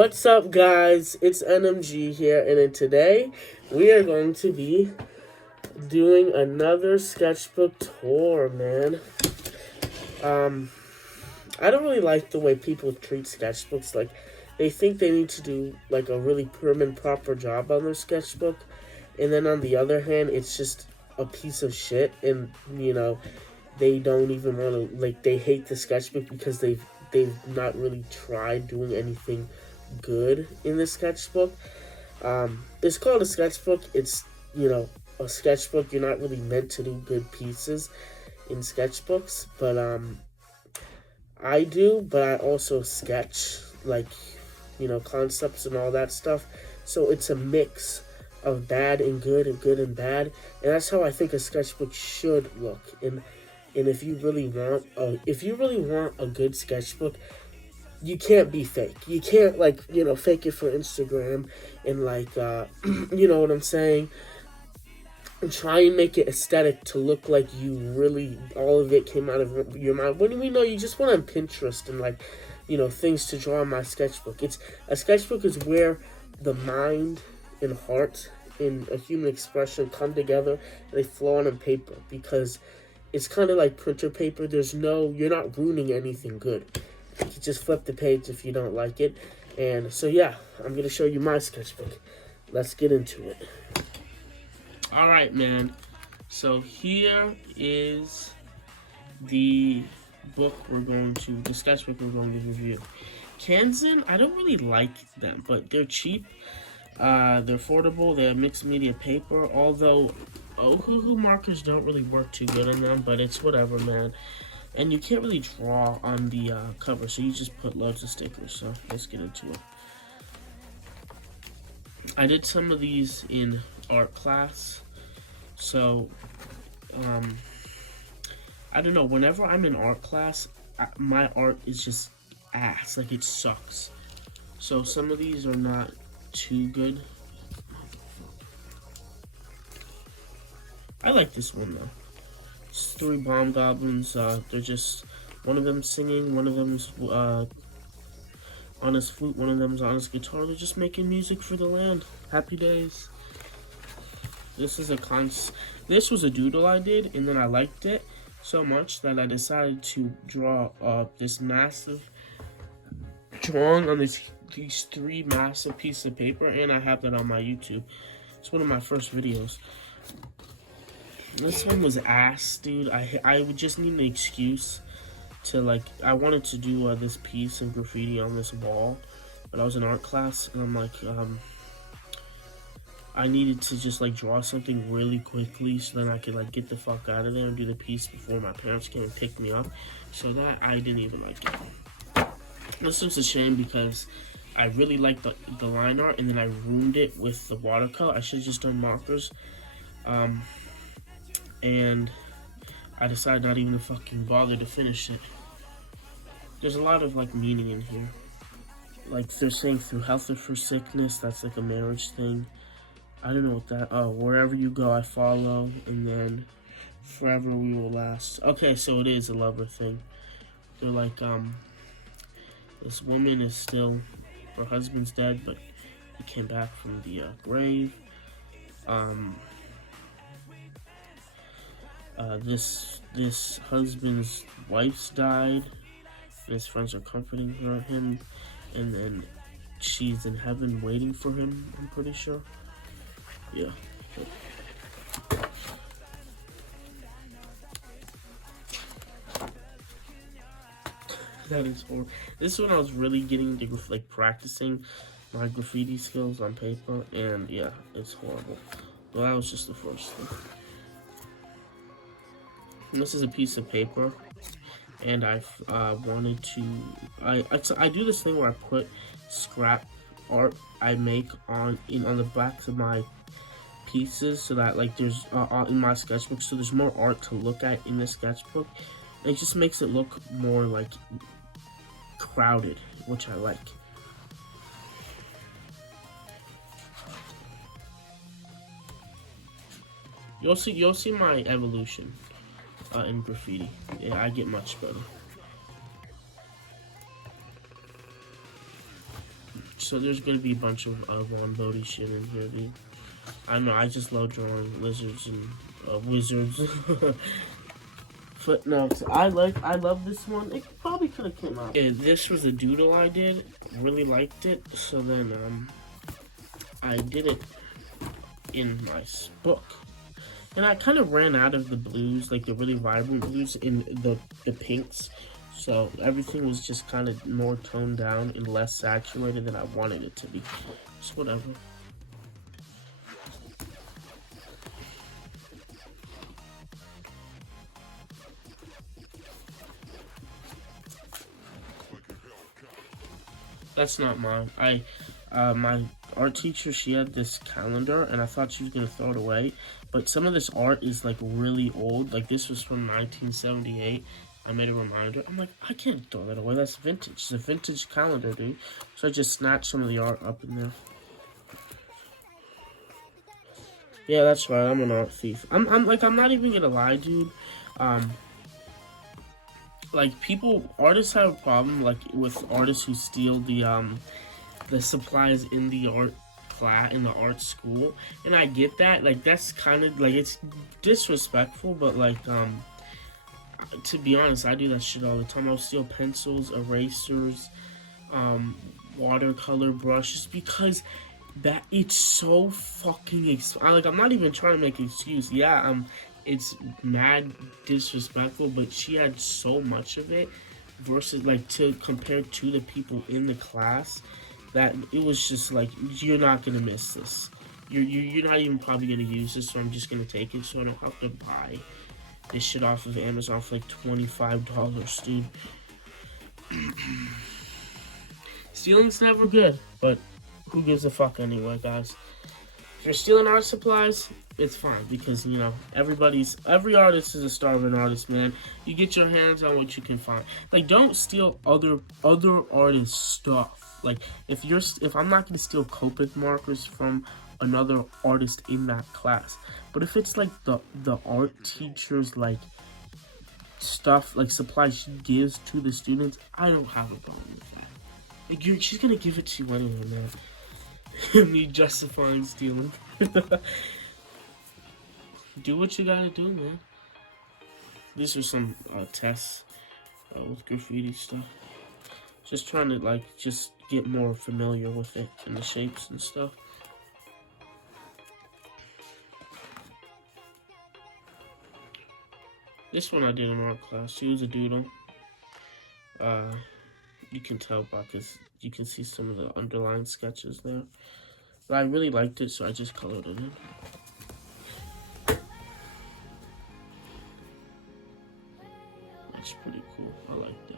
What's up, guys? It's NMG here, and then today we are going to be doing another sketchbook tour, man. I don't really like the way people treat sketchbooks. Like, they think they need to do like a really prim and proper job on their sketchbook, and then on the other hand, it's just a piece of shit, and they don't even want to, like, they hate the sketchbook because they've not really tried doing anything good in the sketchbook. It's called a sketchbook. It's, a sketchbook. You're not really meant to do good pieces in sketchbooks, but I do, but I also sketch, like, concepts and all that stuff. So it's a mix of bad and good and bad, and that's how I think a sketchbook should look. And if you really want a good sketchbook, you can't be fake. You can't, like, fake it for Instagram and, like, you know what I'm saying? And try and make it aesthetic to look like you really, all of it came out of your mind. What do we know? You just went on Pinterest and, like, things to draw on my sketchbook. A sketchbook is where the mind and heart and a human expression come together and they flow on paper, because it's kind of like printer paper. You're not ruining anything good. You just flip the page if you don't like it. And so, yeah, I'm going to show you my sketchbook. Let's get into it. Alright, man. So here is the sketchbook we're going to review. Kanzen, I don't really like them, but they're cheap. They're affordable. They're mixed media paper, although Ohuhu markers don't really work too good on them, but it's whatever, man. And you can't really draw on the cover, so you just put loads of stickers. So let's get into it. I did some of these in art class. So, I don't know. Whenever I'm in art class, my art is just ass. Like, it sucks. So some of these are not too good. I like this one, though. It's 3 bomb goblins. They're just, one of them singing, one of them's on his flute, one of them's on his guitar. They're just making music for the land. Happy days. This was a doodle I did, and then I liked it so much that I decided to draw this massive drawing on these 3 massive pieces of paper, and I have that on my YouTube. It's one of my first videos. This one was ass, dude. I would just need an excuse to, like, I wanted to do this piece of graffiti on this wall, but I was in art class, and I'm like, I needed to just, like, draw something really quickly so then I could, like, get the fuck out of there and do the piece before my parents came and picked me up. So that, I didn't even like it. This was a shame because I really liked the line art, and then I ruined it with the watercolor. I should have just done markers. And I decided not even to fucking bother to finish it. There's a lot of, like, meaning in here. Like, they're saying through health or through sickness. That's like a marriage thing. I don't know what that, wherever you go, I follow, and then forever we will last. Okay, so it is a lover thing. They're like, this woman is still, her husband's dead, but he came back from the grave. This husband's wife's died. His friends are comforting him, and then she's in heaven waiting for him, I'm pretty sure. Yeah. That is horrible. This is when I was really getting to, like, practicing my graffiti skills on paper, and yeah, it's horrible. Well, that was just the first thing. And this is a piece of paper, and I wanted to. I do this thing where I put scrap art I make on the backs of my pieces, so that, like, there's in my sketchbook, so there's more art to look at in the sketchbook. It just makes it look more, like, crowded, which I like. You'll see my evolution in graffiti. Yeah, I get much better. so there's gonna be a bunch of Ron Bodie shit in here, dude. I know, I just love drawing lizards and wizards. Footnotes. I love this one. It probably could have came out. Yeah, this was a doodle I did. Really liked it. So then I did it in my book. And I kind of ran out of the blues, like the really vibrant blues, in the pinks. So everything was just kind of more toned down and less saturated than I wanted it to be. So whatever. That's not mine. My art teacher, she had this calendar, and I thought she was gonna throw it away. But some of this art is like really old. Like this was from 1978. I made a reminder. I'm like, I can't throw that away. That's vintage. It's a vintage calendar, dude. So I just snatched some of the art up in there. Yeah, that's right. I'm an art thief. I'm not even gonna lie, dude. Like artists have a problem like with artists who steal the supplies in the art class in the art school, and I get that. Like that's kind of like it's disrespectful, but like to be honest, I do that shit all the time. I'll steal pencils, erasers, watercolor brushes because that it's so fucking expensive. Like I'm not even trying to make an excuse. Yeah, it's mad disrespectful, but she had so much of it versus like to compare to the people in the class that it was just like, you're not gonna miss this. You're not even probably gonna use this, so I'm just gonna take it so I don't have to buy this shit off of Amazon for like $25, dude. Stealing's never good, but who gives a fuck anyway, guys? If you're stealing art supplies, it's fine because, you know, every artist is a starving artist, man. You get your hands on what you can find. Like, don't steal other artists' stuff. Like, if I'm not gonna steal Copic markers from another artist in that class, but if it's like the art teacher's like stuff, like supplies she gives to the students, I don't have a problem with that. Like, she's gonna give it to you anyway, man. Me justifying stealing. Do what you gotta do, man. These are some tests with graffiti stuff. Just trying to like just get more familiar with it and the shapes and stuff. This one I did in art class. She was a doodle. You can tell because you can see some of the underlying sketches there. But I really liked it, so I just colored it in. That's pretty cool. I like that.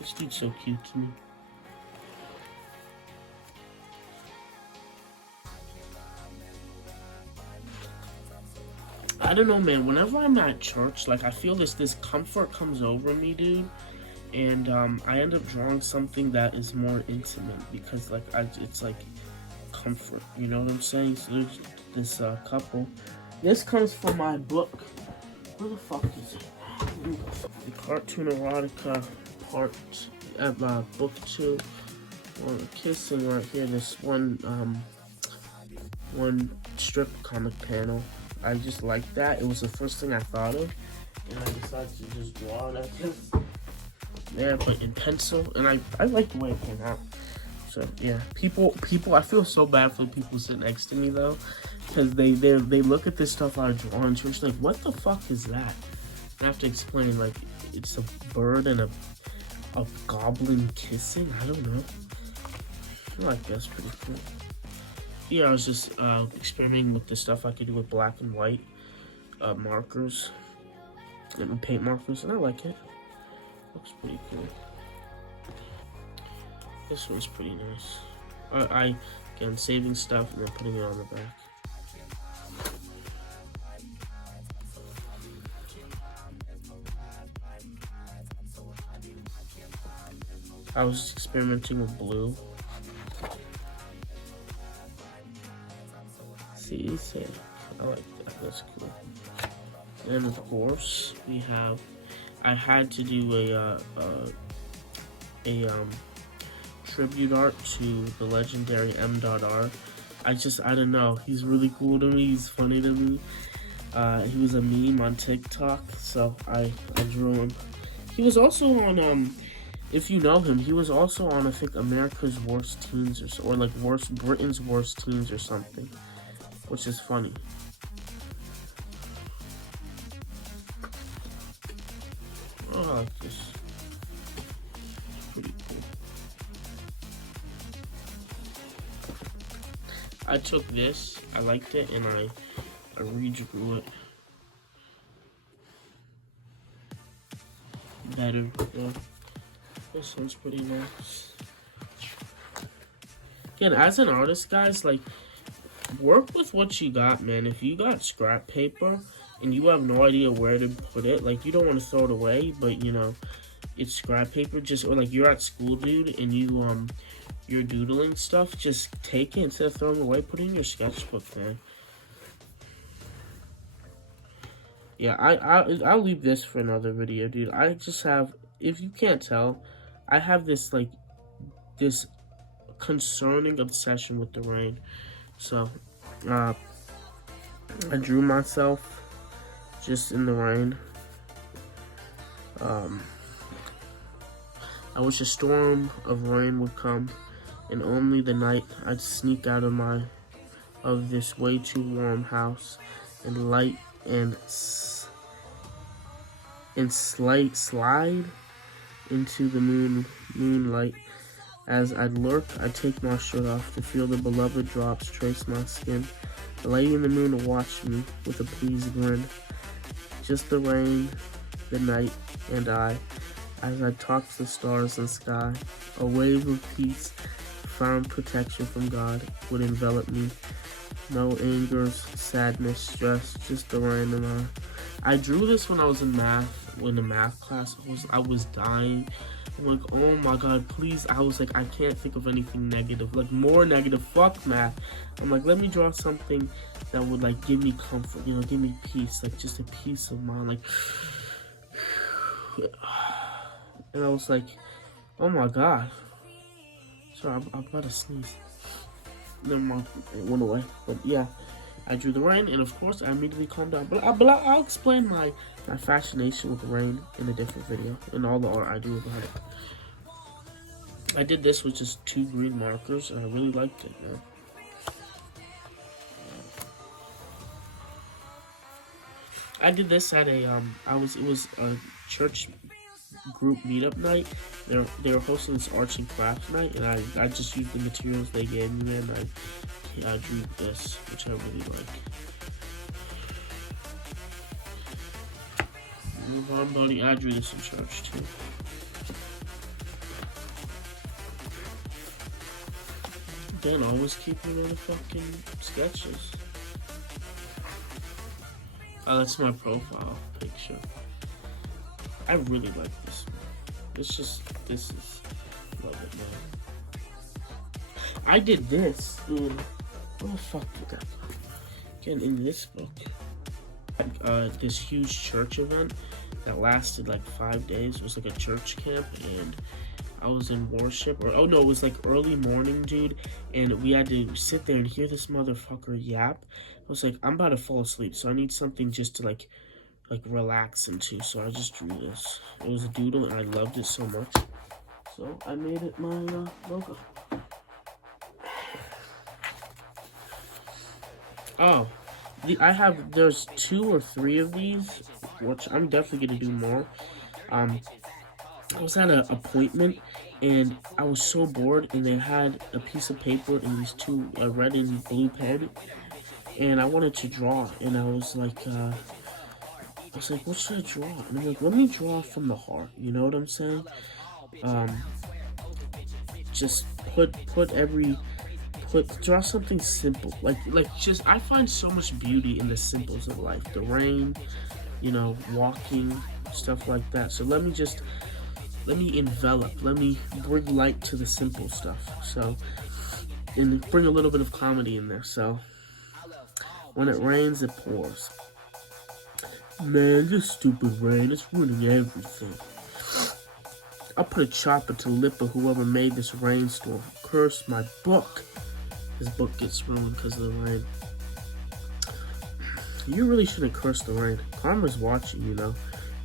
This dude's so cute to me. I don't know, man. Whenever I'm at church, like, I feel this comfort comes over me, dude. And I end up drawing something that is more intimate because, like, it's like comfort. You know what I'm saying? So there's this couple. This comes from my book. Where the fuck is it? The Cartoon Erotica part book 2. Well, kissing right here. This one strip comic panel. I just liked that. It was the first thing I thought of, and I decided to just draw it at this. Yeah, but in pencil, and I like the way it came out. So yeah, people, I feel so bad for the people sitting next to me though, because they look at this stuff I draw and church like, what the fuck is that? And I have to explain, like, it's a bird and a goblin kissing. I don't know. I feel like that's pretty cool. Yeah, I was just experimenting with the stuff I could do with black and white markers and paint markers, and I like it. Looks pretty cool. This one's pretty nice. I again, saving stuff and then putting it on the back. I was experimenting with blue. See, I like that. That's cool. And of course, I had to do a tribute art to the legendary M.R. I don't know. He's really cool to me. He's funny to me. He was a meme on TikTok, so I drew him. He was also on if you know him, he was also on I think America's Worst Teens or like Britain's Worst Teens or something, which is funny. Oh, I like this. Pretty cool. I took this, I liked it, and I redrew it better. Yeah. This one's pretty nice. Again, as an artist, guys, like, work with what you got, man. If you got scrap paper and you have no idea where to put it, like, you don't want to throw it away, but, you know, it's scrap paper, or, like, you're at school, dude, and you're doodling stuff, just take it instead of throwing it away, put it in your sketchbook, man. Yeah, I'll leave this for another video, dude. I just have, if you can't tell, I have this, like, this concerning obsession with the rain. So, I drew myself just in the rain. I wish a storm of rain would come, and only the night I'd sneak out of this way too warm house and light and slide into the moonlight. As I'd lurk, I'd take my shirt off to feel the beloved drops trace my skin. The lady in the moon to watch me with a pleased grin. Just the rain, the night, and I, as I talk to the stars and sky. A wave of peace, found protection from God, would envelop me. No angers, sadness, stress, just the rain and I drew this when I was in the math class. I was dying. I'm like, oh my god, please. I was like, I can't think of anything negative. Like, more negative. Fuck math. I'm like, let me draw something that would, like, give me comfort. You know, give me peace. Like, just a peace of mind. Like, and I was like, oh my god. Sorry, I'm about to sneeze. Never mind. It went away. But yeah, I drew the rain, and of course, I immediately calmed down. But I'll explain my fascination with rain in a different video, and all the art I do about it. I did this with just 2 green markers, and I really liked it, man. I did this at a it was a church group meetup night. They were hosting this arts and crafts night, and I just used the materials they gave me, and I drew this, which I really like. Move on, buddy. I drew this in church too. Dan always keeping on the fucking sketches. Oh, that's my profile picture. I really like this, man. This is, love it, man. I did this in, what the fuck did that? Again, in this book. This huge church event that lasted like 5 days. It was like a church camp, and I was in worship, oh no, it was like early morning, dude, and we had to sit there and hear this motherfucker yap. I was like, I'm about to fall asleep, so I need something just to like relax into, so I just drew this. It was a doodle, and I loved it so much, so I made it my logo. Oh, there's 2 or 3 of these, which I'm definitely gonna do more. I was at an appointment, and I was so bored, and they had a piece of paper and these 2 red and blue pen, and I wanted to draw, and I was like, what should I draw? And I'm like, let me draw from the heart, you know what I'm saying? Just draw something simple, just, I find so much beauty in the simples of life, the rain, you know, walking, stuff like that. So let me envelop, let me bring light to the simple stuff, so, and bring a little bit of comedy in there. So, when it rains, it pours. Man, this stupid rain, it's ruining everything. I'll put a chopper to lip of whoever made this rainstorm. Curse my book. This book gets ruined because of the rain. You really shouldn't curse the rain. Karma's watching, you know.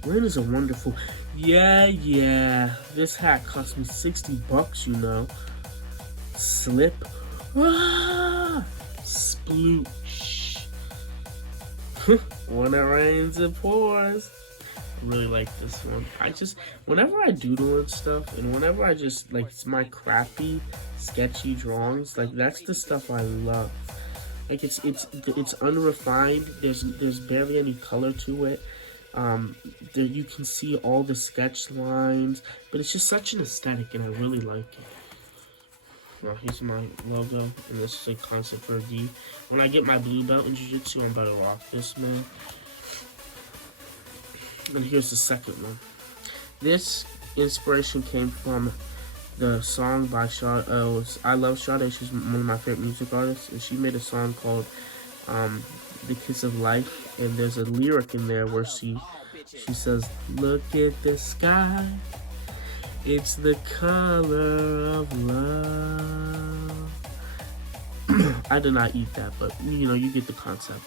Rain is a wonderful... Yeah. This hat cost me $60, you know. Slip. Ah! Sploosh. When it rains, it pours. I really like this one. Whenever I doodle and stuff, and whenever I just, like, it's my crappy, sketchy drawings, like, that's the stuff I love. Like, it's unrefined. There's barely any color to it. There you can see all the sketch lines, but it's just such an aesthetic, and I really like it. Well, here's my logo, and this is a concept for a D. When I get my blue belt in Jiu-Jitsu, I'm about to rock this, man. And here's the second one. This inspiration came from the song by Sade. I love Sade. She's one of my favorite music artists, and she made a song called "The Kiss of Life." And there's a lyric in there where she says, "Look at the sky. It's the color of love." I did not eat that, but you know, you get the concept.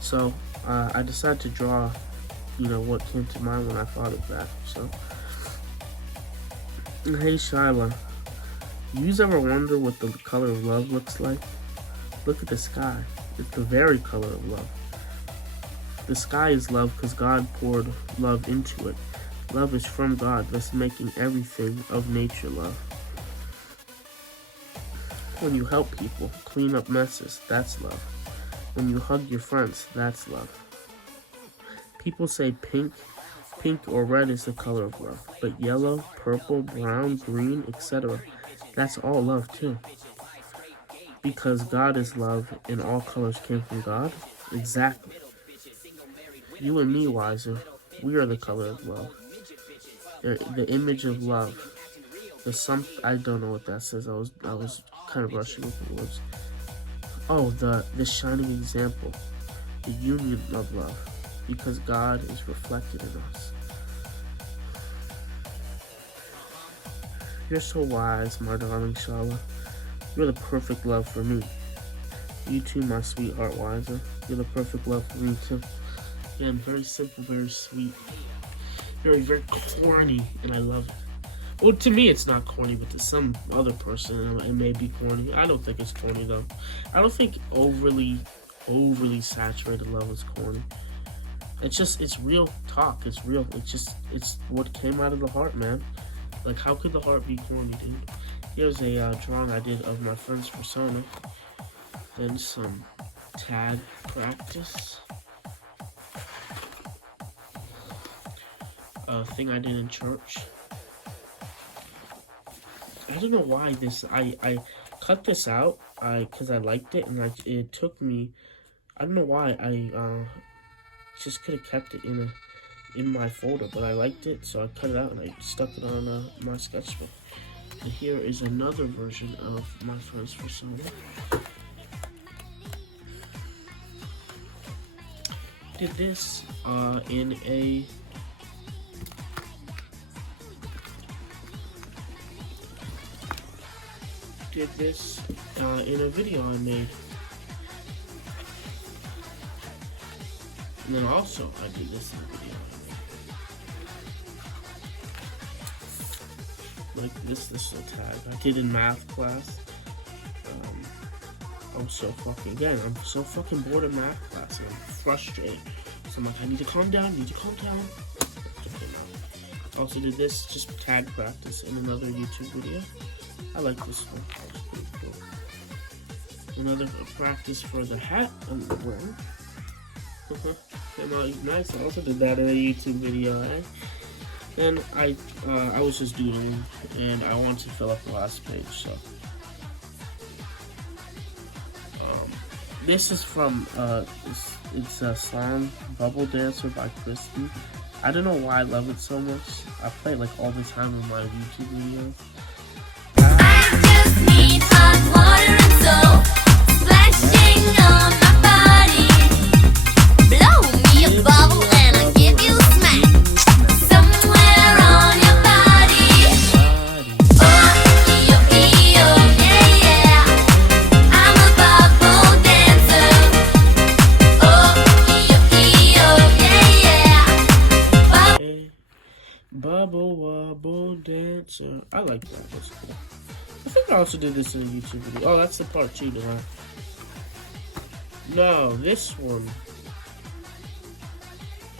So I decided to draw, you know, what came to mind when I thought of that. So, hey Shyla, you ever wonder what the color of love looks like? Look at the sky. It's the very color of love. The sky is love because God poured love into it. Love is from God, thus making everything of nature love. When you help people clean up messes, that's love. When you hug your friends, that's love. People say pink or red is the color of love, but yellow, purple, brown, green, etc., that's all love too. Because God is love and all colors came from God? Exactly. You and me, Wiser, we are the color of love. The image of love. I don't know what that says. I was kind of rushing with the words. Oh, the shining example. The union of love. Because God is reflected in us. You're so wise, my darling Shala. You're the perfect love for me. You too, my sweetheart Wiser. You're the perfect love for me too. Again, very simple, very sweet. Very, very corny, and I love it. Well, to me it's not corny, but to some other person it may be corny. I don't think it's corny though. I don't think overly saturated love is corny. It's real talk. It's real. It's what came out of the heart, man. Like, how could the heart be corny, dude? Here's a drawing I did of my friend's persona. Then some tag practice. A thing I did in church. I don't know why I cut this out because I liked it, and it took me, I don't know why I just could have kept it in my folder, but I liked it, so I cut it out and I stuck it on my sketchbook. And here is another version of my friend's persona. Did this in a video I made. And then also I did this in a video I made. Like this is a tag I did in math class. I'm so fucking bored of math class, and I'm frustrated. So I'm like, I need to calm down, Also did this, just tag practice in another YouTube video. I like this one. That's pretty cool. Another practice for the hat I'm wearing. Came out nice. I also did that in a YouTube video. And I was just doodling, and I wanted to fill up the last page. So this is from it's a song "Bubble Dancer" by Crispy. I don't know why I love it so much. I play it like all the time in my YouTube videos. Just need hot water and soap splashing on my body. Blow me a bubble and I'll give you a smack somewhere on your body. So I like that. That's cool. I think I also did this in a YouTube video. Oh, that's the part 2 to that. No, this one.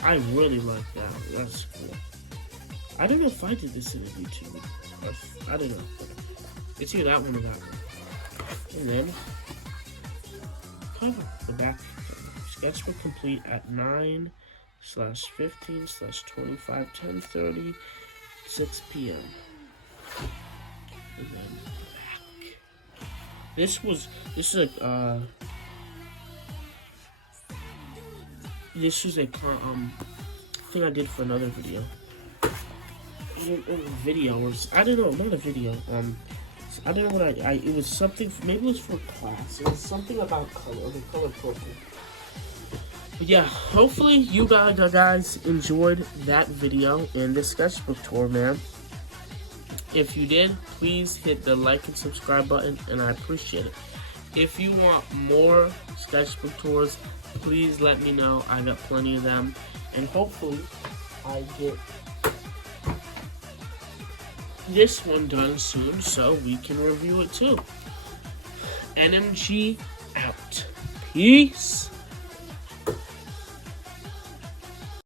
I really like that. That's cool. I don't know if I did this in a YouTube video. I don't know. It's either that one or that one. And then cover the back cover. Sketchbook complete at 9/15/25 10:30 6 p.m. And then back. This is a thing I did for another video. I don't know, not a video. I don't know what it was something, maybe it was for class. It was something about color, the color purple. But yeah, hopefully you guys enjoyed that video and this sketchbook tour, man. If you did, please hit the like and subscribe button, and I appreciate it. If you want more sketchbook tours, please let me know. I got plenty of them, and hopefully I get this one done soon so we can review it too. NMG out. Peace.